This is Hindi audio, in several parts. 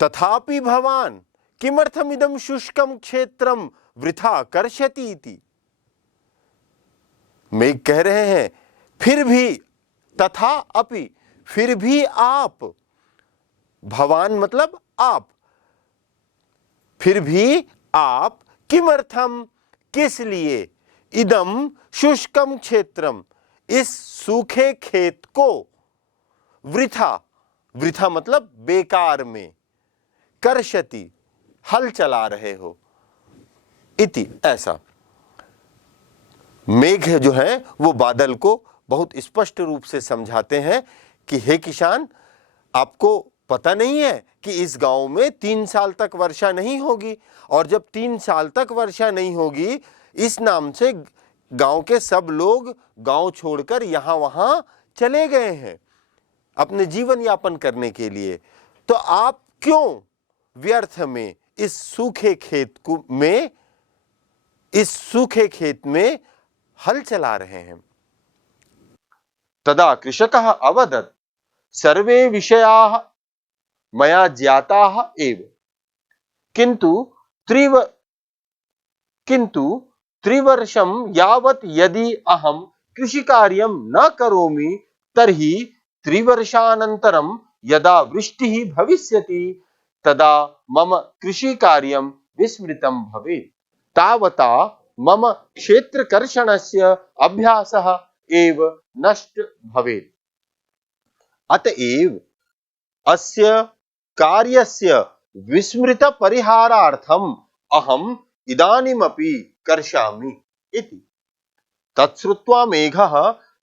तथापि भवान किमर्थमिदं शुष्कं क्षेत्रम वृथा कर्षति इति। मेघ कह रहे हैं फिर भी, तथा अपि फिर भी आप, भवान मतलब आप, फिर भी आप, किमर्थम किस लिए, इदम शुष्कम क्षेत्रम इस सूखे खेत को, वृथा, वृथा मतलब बेकार में, कर्षति हल चला रहे हो, इति ऐसा। मेघ जो है वो बादल को बहुत स्पष्ट रूप से समझाते हैं कि हे किसान, आपको पता नहीं है कि इस गांव में 3 साल तक वर्षा नहीं होगी, और जब 3 साल तक वर्षा नहीं होगी, इस नाम से गांव के सब लोग गांव छोड़कर यहां वहां चले गए हैं अपने जीवन यापन करने के लिए। तो आप क्यों व्यर्थ में इस सूखे खेत में हल चला रहे हैं। तदा कृषकः अवदत् सर्वे विषयाः मया ज्ञाताः एव, किंतु त्रिवर्षं यावत् यदि अहं कृषिकार्यं न करोमि तर्हि त्रिवर्षानन्तरं यदा वृष्टिः भविष्यति तदा मम कृषिकार्यं विस्मृतं भवेत्, तावता मम क्षेत्रकर्षणस्य अभ्यासः एव नष्ट भवेत्। अतएव अस्य कार्यस्य विस्मृत परिहारार्थम अहम इदानीमपि कर्षामि इति। तत्श्रुत्वा मेघः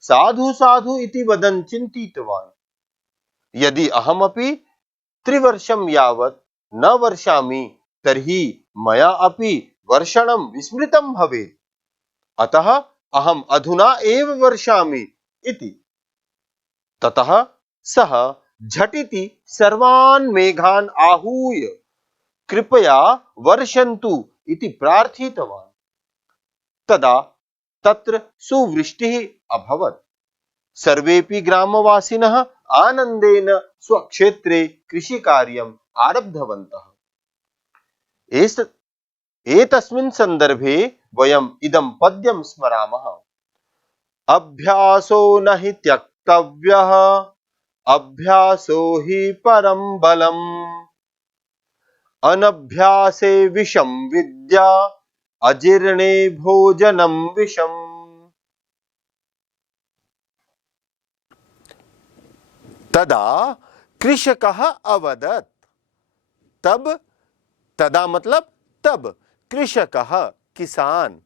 साधु साधु इति वदन् चिन्तितवान्, यदि अहमपि 3 वर्षं यावत् न वर्षामि तर्हि मया अपि वर्षणं विस्मृतं भवेत्, अतः अहम् अधुना एव वर्षामि इति। ततः सः झटिति सर्वान् मेघान् आहूय कृपया वर्षन्तु इति प्रार्थितवान्। तदा तत्र सुवृष्टिः अभवत्। सर्वेपि ग्रामवासिनः आनन्देन स्वक्षेत्रे कृषिकार्यम् आरब्धवन्तः। एतस्मिन् सन्दर्भे वयम् इदं पद्यं स्मरामः। अभ्यासो न हि त्यक्तव्यः, अभ्यासो हि परं बलम्, अनभ्यासे विषं विद्या, अजीर्णे भोजनं विषम्। तदा कृषकः अवदत्, तब, तदा मतलब तब, कृषकः किसान,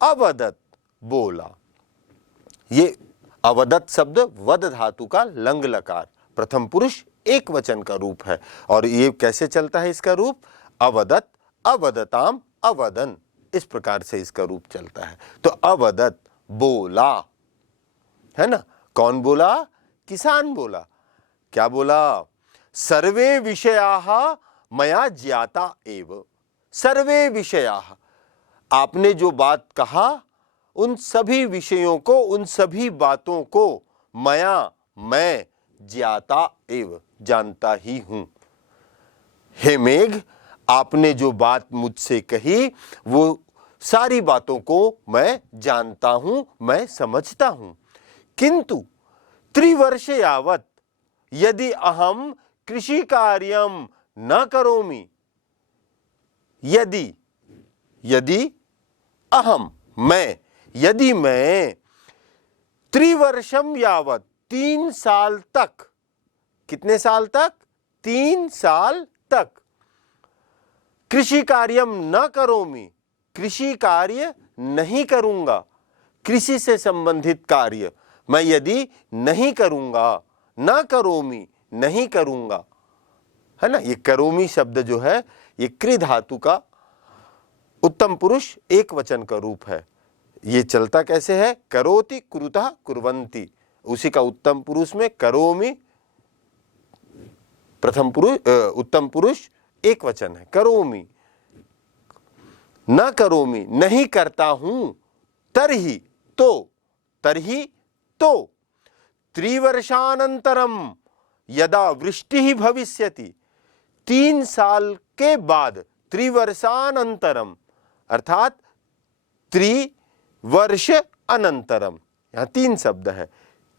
अवदत् बोला। ये अवदत् शब्द वद धातु का लंग लकार प्रथम पुरुष एक वचन का रूप है, और ये कैसे चलता है इसका रूप, अवदत्, अवदताम, अवदन, इस प्रकार से इसका रूप चलता है। तो अवदत् बोला, है ना। कौन बोला, किसान बोला। क्या बोला, सर्वे विषयाः मया ज्ञाता एव, सर्वे विषयाः, आपने जो बात कहा उन सभी विषयों को, उन सभी बातों को मैं ज्ञाता एव, जानता ही हूं। हे मेघ, आपने जो बात मुझसे कही वो सारी बातों को मैं जानता हूं, मैं समझता हूं। किंतु 3 वर्ष यावत् यदि अहम कृषि कार्यम न करोमि, यदि अहम मैं, यदि मैं 3 वर्षम यावत् 3 साल तक, कितने साल तक, 3 साल तक, कृषि कार्यम न करोमि, कृषि कार्य नहीं करूंगा, कृषि से संबंधित कार्य मैं यदि नहीं करूंगा, न करोमि नहीं करूंगा, है ना। ये करोमि शब्द जो है ये कृ धातु का उत्तम पुरुष एक वचन का रूप है। ये चलता कैसे है, करोति, कुरुतः, कुर्वन्ति, उसी का उत्तम पुरुष में करोमि प्रथम पुरुष, उत्तम पुरुष एक वचन है, करोमि, न करोमि नहीं करता हूं, तरहि तो त्रिवर्षानंतरम यदा वृष्टि भविष्यति, 3 साल के बाद, त्रिवर्षानंतरम अर्थात त्रिवर्ष अनंतरम, यहां 3 शब्द है,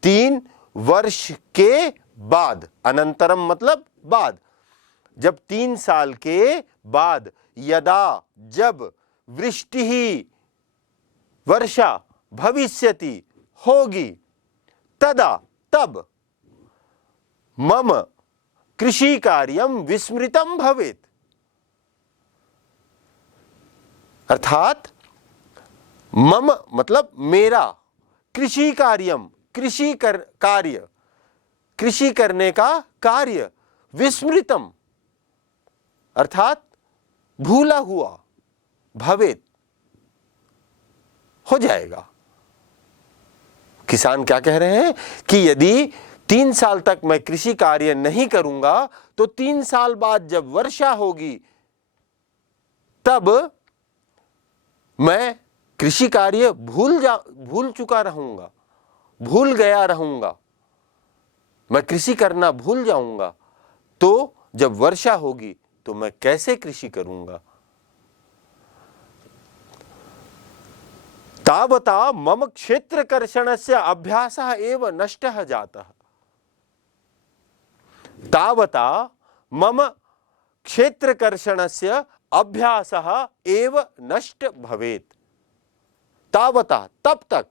3 वर्ष के बाद, अनंतरम मतलब बाद, जब 3 साल के बाद, यदा जब, वृष्टि ही वर्षा भविष्यति होगी, तदा तब, मम कृषि कार्यम विस्मृतम भवेत, अर्थात मम मतलब मेरा, कृषि कार्यम कार्य, कृषि करने का कार्य, विस्मृतम अर्थात भूला हुआ, भवेत हो जाएगा। किसान क्या कह रहे हैं कि यदि 3 साल तक मैं कृषि कार्य नहीं करूंगा तो 3 साल बाद जब वर्षा होगी तब मैं कृषि कार्य भूल चुका रहूंगा, भूल गया रहूंगा, मैं कृषि करना भूल जाऊंगा, तो जब वर्षा होगी तो मैं कैसे कृषि करूंगा। तावता मम क्षेत्रकर्षणस्य अभ्यासः एव नष्टः जातः, तावता मम क्षेत्रकर्षणस्य अभ्यासः एव नष्ट भवेत, तावता तब तक,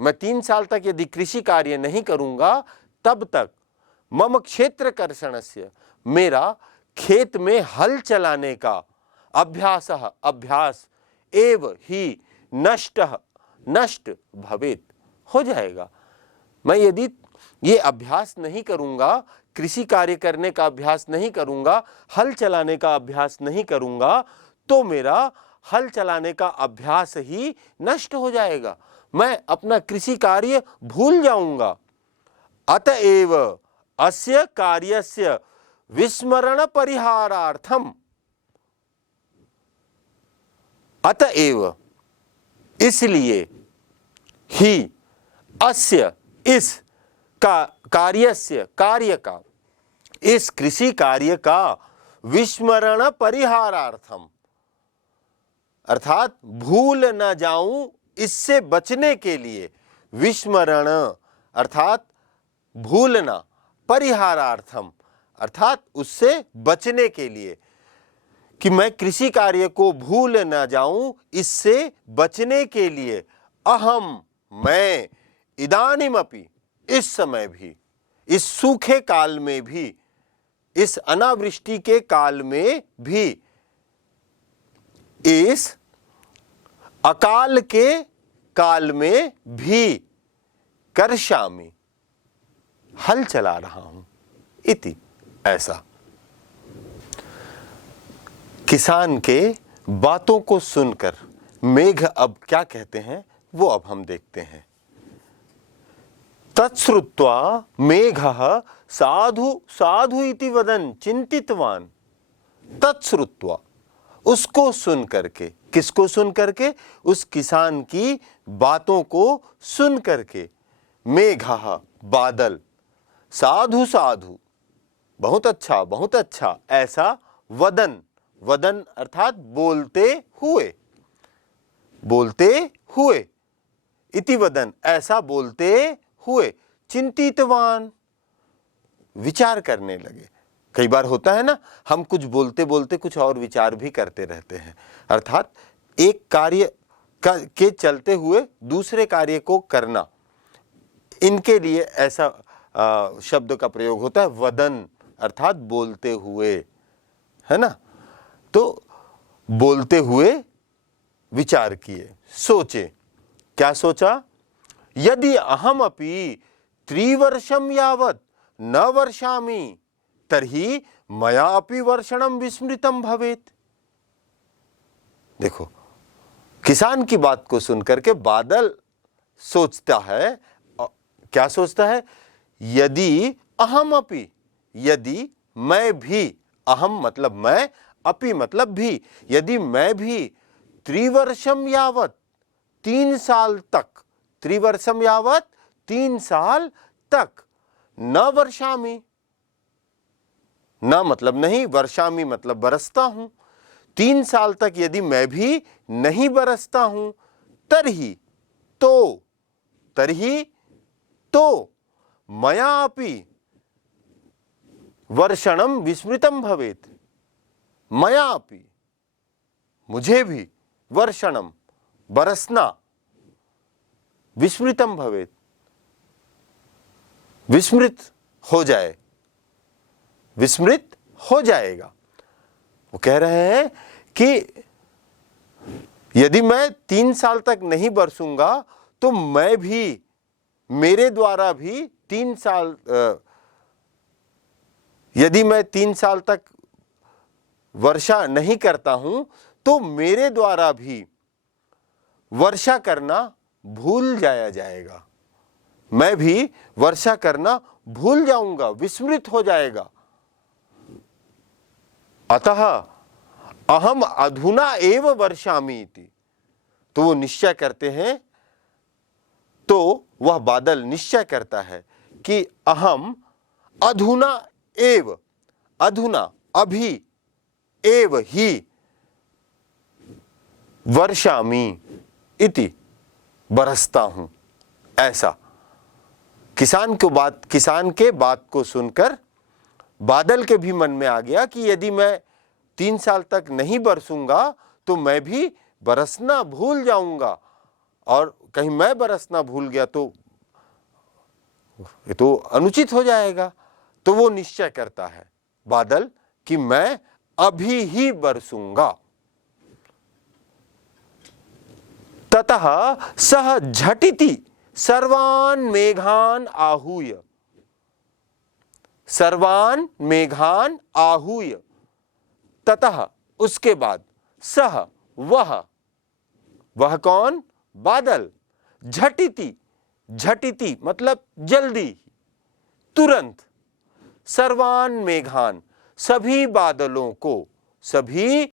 मैं 3 साल तक यदि कृषि कार्य नहीं करूंगा तब तक, मम क्षेत्रकर्षणस्य मेरा खेत में हल चलाने का अभ्यासः अभ्यास, एव ही नष्ट भवेत हो जाएगा। मैं यदि ये अभ्यास नहीं करूंगा, कृषि कार्य करने का अभ्यास नहीं करूंगा, हल चलाने का अभ्यास नहीं करूंगा, तो मेरा हल चलाने का अभ्यास ही नष्ट हो जाएगा, मैं अपना कृषि कार्य भूल जाऊंगा। अतएव अस्य कार्यस्य विस्मरण परिहारार्थम, अतएव इसलिए ही, अस्य इस का कार्यस्य कार्य का, इस कृषि कार्य का विस्मरण परिहारार्थम अर्थात भूल न जाऊं इससे बचने के लिए, विस्मरण अर्थात भूलना, परिहारार्थम अर्थात उससे बचने के लिए, कि मैं कृषि कार्य को भूल न जाऊं इससे बचने के लिए, अहम मैं, इदानीमपि इस समय भी, इस सूखे काल में भी, इस अनावृष्टि के काल में भी, इस अकाल के काल में भी, कर्षामि हल चला रहा हूं, इति ऐसा। किसान के बातों को सुनकर मेघ अब क्या कहते हैं वो अब हम देखते हैं। तत्श्रुत्वा मेघः साधु साधु इति वदन् चिंतितवान, तत्श्रुत्वा उसको सुन करके, किसको सुन करके, उस किसान की बातों को सुन करके, मेघः बादल, साधु साधु बहुत अच्छा ऐसा, वदन वदन अर्थात बोलते हुए, इति वदन ऐसा बोलते हुए, चिंतितवान विचार करने लगे। कई बार होता है ना, हम कुछ बोलते बोलते कुछ और विचार भी करते रहते हैं, अर्थात एक कार्य के चलते हुए दूसरे कार्य को करना, इनके लिए ऐसा शब्द का प्रयोग होता है, वदन अर्थात बोलते हुए, है ना। तो बोलते हुए विचार किए, सोचे, क्या सोचा, यदि अहम अपि त्रिवर्षम यावत न वर्षामि तर्हि मया अपि वर्षणम विस्मृतम भवेत। देखो, किसान की बात को सुनकर के बादल सोचता है, क्या सोचता है, यदि अहम अपि, यदि मैं भी, अहम मतलब मैं, अपि मतलब भी, यदि मैं भी त्रिवर्षम यावत 3 साल तक, त्रिवर्षम यावत 3 साल तक, न वर्षामि ना मतलब नहीं, वर्षामि मतलब बरसता हूं। 3 साल तक यदि मैं भी नहीं बरसता हूं, तरही तो मया अपि वर्षणम विस्मृतम भवेत्। मया अपि मुझे भी वर्षणम बरसना विस्मृतम भवेत् विस्मृत हो जाए, विस्मृत हो जाएगा। वो कह रहे हैं कि यदि मैं 3 साल तक नहीं बरसूंगा तो मैं भी, मेरे द्वारा भी 3 साल, यदि मैं 3 साल तक वर्षा नहीं करता हूं तो मेरे द्वारा भी वर्षा करना भूल जाया जाएगा। मैं भी वर्षा करना भूल जाऊंगा, विस्मृत हो जाएगा। अतः अहम अधुना एव वर्षामि इति। तो वो निश्चय करते हैं, तो वह बादल निश्चय करता है कि अहम अधुना एव, अधुना अभी, एव ही, वर्षामि इति बरसता हूं। ऐसा किसान के बात को सुनकर बादल के भी मन में आ गया कि यदि मैं 3 साल तक नहीं बरसूंगा तो मैं भी बरसना भूल जाऊंगा, और कहीं मैं बरसना भूल गया तो ये तो अनुचित हो जाएगा। तो वो निश्चय करता है बादल कि मैं अभी ही बरसूंगा। ततः सह झटिति सर्वान् मेघान् आहूय, सर्वान् मेघान् आहूय, ततः उसके बाद, सह वह कौन? बादल, झटिति, झटिति मतलब जल्दी, तुरंत, सर्वान् मेघान् सभी बादलों को, सभी